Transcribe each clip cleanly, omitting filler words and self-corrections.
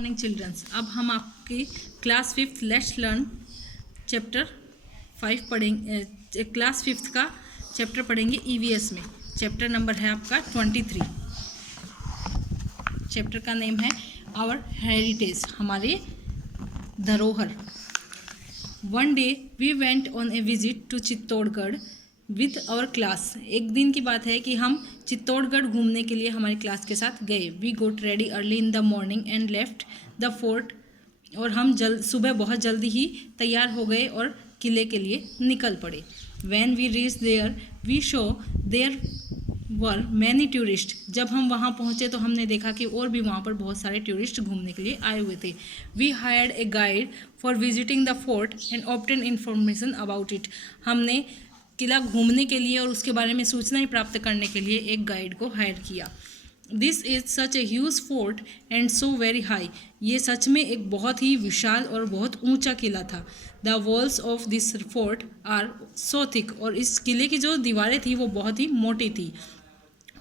Morning children's. अब हम आपके class 5th let's learn chapter 5 पढ़ेंगे। क्लास 5th का चैप्टर पढ़ेंगे ईवीएस में। चैप्टर नंबर है आपका 23। चैप्टर का नेम है आवर हेरिटेज, हमारे धरोहर। One day we went on a visit to Chittorgarh with our class. एक दिन की बात है कि हम चित्तौड़गढ़ घूमने के लिए हमारी क्लास के साथ गए। We got ready early in the morning and left the fort. और हम सुबह बहुत जल्दी ही तैयार हो गए और किले के लिए निकल पड़े। When we reach there we saw there were many tourist. जब हम वहाँ पहुँचे तो हमने देखा कि और भी वहाँ पर बहुत सारे टूरिस्ट घूमने के लिए आए हुए थे। We hired a guide for visiting the fort and obtain information about it. हमने किला घूमने के लिए और उसके बारे में सूचनाएं प्राप्त करने के लिए एक गाइड को हायर किया। This is such a huge fort and so very high. ये सच में एक बहुत ही विशाल और बहुत ऊंचा किला था। The walls of this fort are so thick. और इस किले की जो दीवारें थी वो बहुत ही मोटी थी।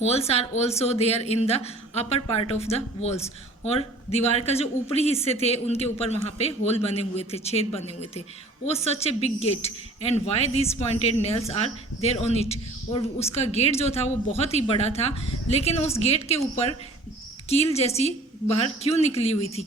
Holes are also there in the upper part of the walls. और दीवार का जो ऊपरी हिस्से थे उनके ऊपर वहाँ पे होल बने हुए थे, छेद बने हुए थे। वो such a big gate and why this pointed nails are there on it. और उसका गेट जो था वो बहुत ही बड़ा था, लेकिन उस गेट के ऊपर कील जैसी बाहर क्यों निकली हुई थी।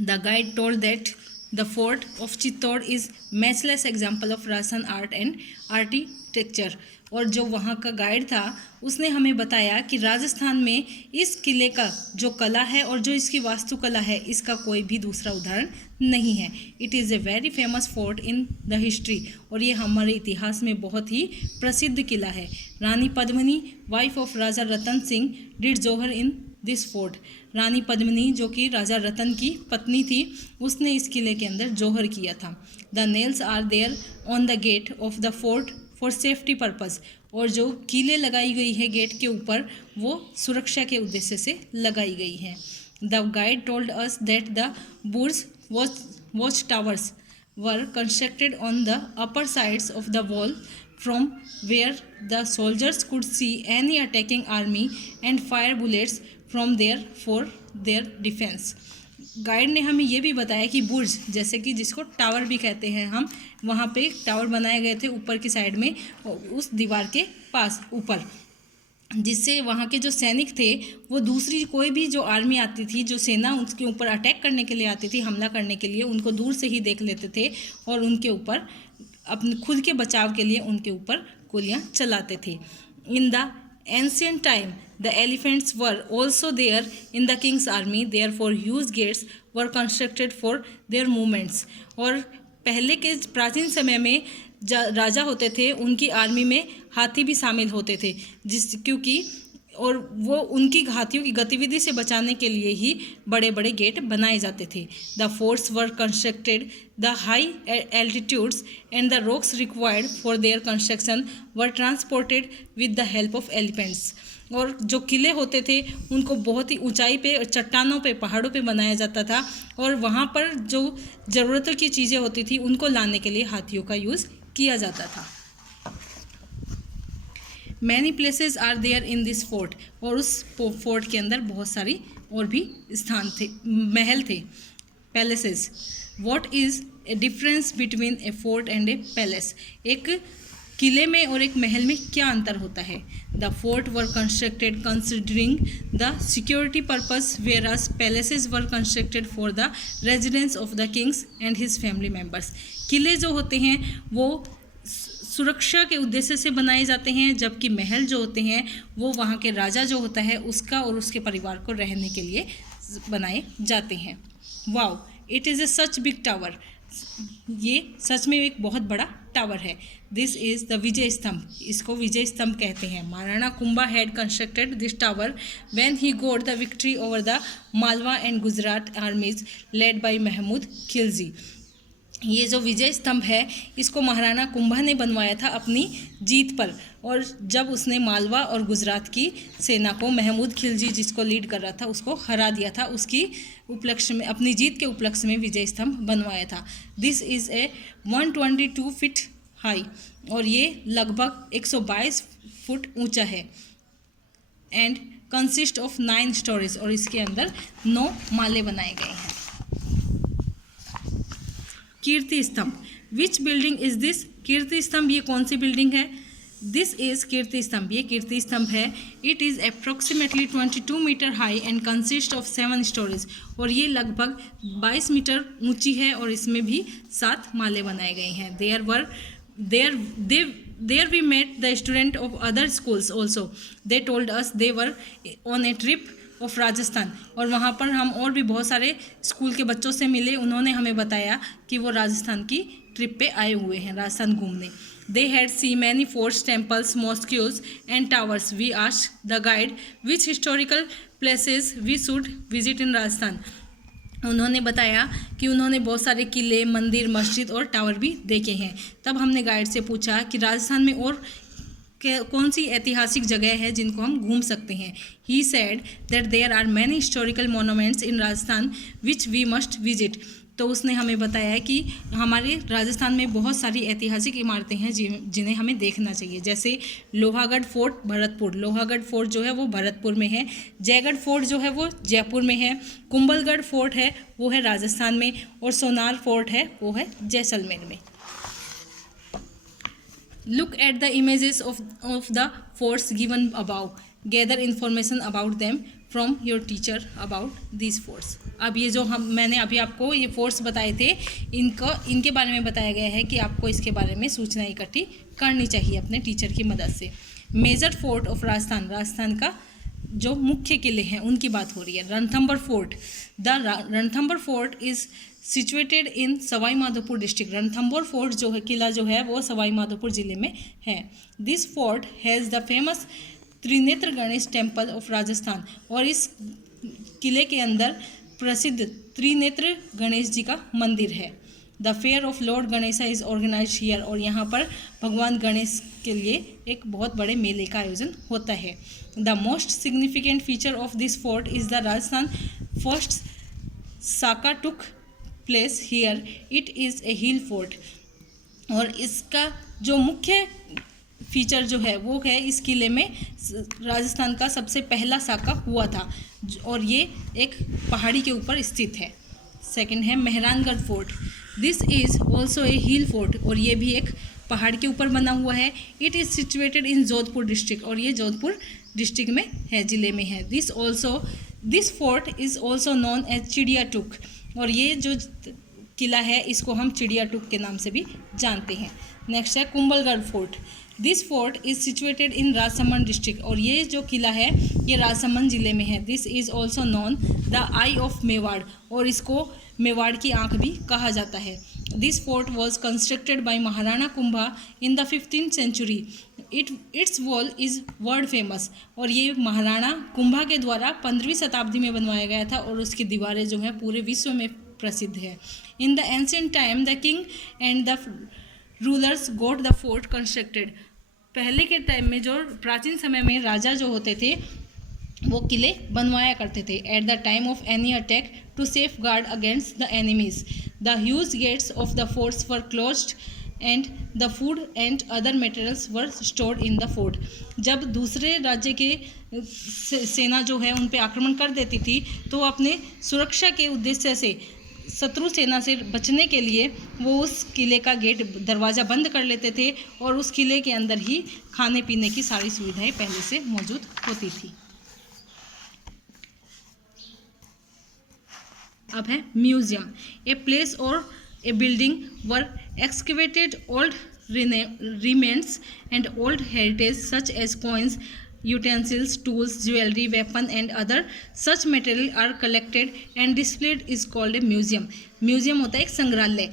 The guide told that the fort of Chittor is matchless example of Rajasthan art and architecture. और जो वहाँ का गाइड था उसने हमें बताया कि राजस्थान में इस किले का जो कला है और जो इसकी वास्तुकला है इसका कोई भी दूसरा उदाहरण नहीं है। It is a very famous fort in the history. और ये हमारे इतिहास में बहुत ही प्रसिद्ध किला है। Rani Padmini wife of Raja Ratan Singh did jauhar in this fort. Rani Padmini जो कि राजा रतन की पत्नी थी उसने इस किले के अंदर जोहर किया था। The nails are there on the gate of the fort for safety purpose. और जो कीलें लगाई गई है गेट के ऊपर वो सुरक्षा के उद्देश्य से लगाई गई है। The guide told us that the Burj watch towers were constructed on the upper sides of the wall from where the soldiers could see any attacking army and fire bullets from there for their defense. Guide ने हमें ये भी बताया कि बुर्ज, जैसे कि जिसको tower भी कहते हैं हम, वहाँ पे टावर बनाए गए थे ऊपर की साइड में उस दीवार के पास ऊपर, जिससे वहाँ के जो सैनिक थे वो दूसरी कोई भी जो आर्मी आती थी, जो सेना उसके ऊपर अटैक करने के लिए आती थी, हमला करने के लिए, उनको दूर से ही देख लेते थे और उनके ऊपर अपने खुद के बचाव के लिए उनके ऊपर गोलियां चलाते थे। In the ancient time the elephants were also there in the king's army, therefore huge gates were constructed for their movements. और पहले के प्राचीन समय में राजा होते थे उनकी आर्मी में हाथी भी शामिल होते थे, क्योंकि और वो उनकी हाथियों की गतिविधि से बचाने के लिए ही बड़े बड़े गेट बनाए जाते थे। The forts were constructed the high altitudes and the rocks required for their construction were transported with the help of elephants. और जो किले होते थे उनको बहुत ही ऊंचाई पे, चट्टानों पे, पहाड़ों पे बनाया जाता था और वहाँ पर जो ज़रूरतों की चीज़ें होती थी उनको लाने के लिए हाथियों का यूज़ किया जाता था। Many places are there in this fort. और उस फोर्ट के अंदर बहुत सारी और भी स्थान थे, महल थे, palaces. What is a difference between A fort and A palace. एक किले में और एक महल में क्या अंतर होता है। The fort were constructed considering the security purpose whereas palaces were constructed for the residence of the Kings and his family members. किले जो होते हैं वो सुरक्षा के उद्देश्य से बनाए जाते हैं, जबकि महल जो होते हैं वो वहाँ के राजा जो होता है उसका और उसके परिवार को रहने के लिए बनाए जाते हैं। Wow, it is a such big tower. ये सच में एक बहुत बड़ा टावर है। दिस इज़ द विजय स्तंभ। इसको विजय स्तंभ कहते हैं। Maharana Kumbha had constructed this tower when he got the victory over the Malwa and Gujarat armies led by Mahmud Khilji. ये जो विजय स्तंभ है इसको महाराणा कुंभा ने बनवाया था अपनी जीत पर, और जब उसने मालवा और गुजरात की सेना को महमूद खिलजी जिसको लीड कर रहा था उसको हरा दिया था, उसकी उपलक्ष्य में, अपनी जीत के उपलक्ष्य में विजय स्तंभ बनवाया था। This is a 122 feet high. और ये लगभग 122 फुट ऊंचा है। एंड कंसिस्ट ऑफ 9 स्टोरीज, और इसके अंदर 9 माले बनाए गए हैं। Kirti Stambh, which building is this? Kirti Stambh ये कौन सी बिल्डिंग है? दिस इज कीर्ति स्तंभ, ये कीर्ति स्तंभ है। It is approximately 22 meter high and consist of 7 stories, और ये लगभग 22 मीटर ऊंची है और इसमें भी 7 माले बनाए गए हैं। There we met the student of other schools also. They told us they were on a trip of Rajasthan, और वहाँ पर हम और भी बहुत सारे स्कूल के बच्चों से मिले। उन्होंने हमें बताया कि वो राजस्थान की ट्रिप पे आए हुए हैं, राजस्थान घूमने। They had seen many forts, temples, mosques and towers. We asked the guide which historical places we should visit in Rajasthan. उन्होंने बताया कि उन्होंने बहुत सारे किले, मंदिर, मस्जिद और टावर भी देखे हैं। तब हमने गाइड से पूछा कि राजस्थान में और कौन सी ऐतिहासिक जगह है जिनको हम घूम सकते हैं। He said that there are many historical monuments in Rajasthan which we must visit. तो उसने हमें बताया कि हमारे राजस्थान में बहुत सारी ऐतिहासिक इमारतें हैं जिन्हें हमें देखना चाहिए, जैसे लोहागढ़ फोर्ट भरतपुर, लोहागढ़ फोर्ट जो है वो भरतपुर में है। जयगढ़ फोर्ट जो है वो जयपुर में है। कुंभलगढ़ फोर्ट है वो है राजस्थान में, और सोनार फोर्ट है वो है जैसलमेर में। Look at the images of the forts given above. Gather information about them from your teacher about these forts. अब ये जो मैंने अभी आपको ये फोर्ट्स बताए थे, इनके बारे में बताया गया है कि आपको इसके बारे में सूचना इकट्ठी करनी चाहिए अपने टीचर की मदद से। Major fort of Rajasthan, Rajasthan का जो मुख्य किले हैं उनकी बात हो रही है। Ranthambore fort, the Ranthambore fort is situated in Sawai Madhopur district. Ranthambore fort जो है, किला जो है वो सवाई माधोपुर जिले में है। This fort has the famous Trinetra Ganesh temple of Rajasthan, और इस किले के अंदर प्रसिद्ध त्रिनेत्र गणेश जी का मंदिर है। The fair of lord Ganesha is organize here, और यहाँ पर भगवान गणेश के लिए एक बहुत बड़े मेले का आयोजन होता है। The most significant feature of this fort is the Rajasthan first Saka took place here, it is a hill fort, और इसका जो मुख्य फीचर जो है वो है इस किले में राजस्थान का सबसे पहला साका हुआ था, और ये एक पहाड़ी के ऊपर स्थित है। सेकंड है Mehrangarh fort, this is also a hill fort, और ये भी एक पहाड़ के ऊपर बना हुआ है। It is situated in Jodhpur district, और ये जोधपुर डिस्ट्रिक्ट में है, ज़िले में है। This fort is also known as Chidiya Tuk, और ये जो किला है इसको हम चिड़िया टुक के नाम से भी जानते हैं। नेक्स्ट है Kumbhalgarh fort, this fort is situated in Rajsamand district, और ये जो किला है ये राजसमंद जिले में है। This is also known the I of Mewar, और इसको मेवाड़ की आंख भी कहा जाता है। This fort was constructed by Maharana Kumbha in the 15th century. It's wall is world famous, और ये महाराणा कुंभा के द्वारा 15वीं शताब्दी में बनवाया गया था, और उसकी दीवारें जो हैं पूरे विश्व में प्रसिद्ध है। In the ancient time the king and the rulers got the fort constructed, पहले के टाइम में जो प्राचीन समय में राजा जो होते थे वो किले बनवाया करते थे। At the time of any attack to safeguard against the enemies, the huge gates of the forts were closed and the food and other materials were stored in the fort. जब दूसरे राज्य के सेना जो है उन पे आक्रमण कर देती थी तो अपने सुरक्षा के उद्देश्य से शत्रु सेना से बचने के लिए वो उस किले का गेट दरवाज़ा बंद कर लेते थे, और उस किले के अंदर ही खाने पीने की सारी सुविधाएं पहले से मौजूद होती थी। अब है म्यूजियम, ए प्लेस और a building where excavated old remains and old heritage such as coins, utensils, tools, jewelry, weapon and other such material are collected and displayed is called a museum. Museum होता है एक संग्रहालय।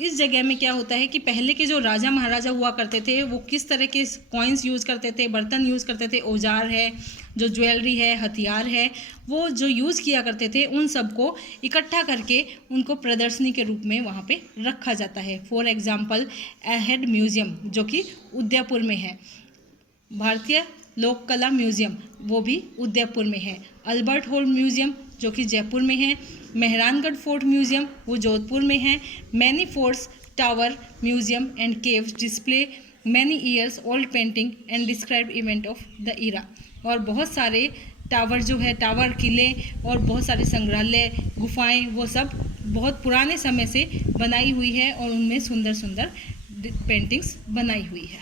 इस जगह में क्या होता है कि पहले के जो राजा महाराजा हुआ करते थे वो किस तरह के कॉइन्स यूज़ करते थे, बर्तन यूज़ करते थे, औजार है, जो ज्वेलरी है, हथियार है, वो जो यूज़ किया करते थे उन सबको इकट्ठा करके उनको प्रदर्शनी के रूप में वहाँ पे रखा जाता है। फॉर एग्जांपल अहेड म्यूज़ियम जो कि उदयपुर में है, भारतीय लोक कला म्यूज़ियम वो भी उदयपुर में है, अल्बर्ट हॉल म्यूज़ियम जो कि जयपुर में है, मेहरानगढ़ फोर्ट म्यूज़ियम वो जोधपुर में है, many forts tower museum and caves display many years old painting and describe event of the era. और बहुत सारे टावर जो है, टावर, किले और बहुत सारे संग्रहालय, गुफाएं, वो सब बहुत पुराने समय से बनाई हुई है और उनमें सुंदर सुंदर पेंटिंग्स बनाई हुई है।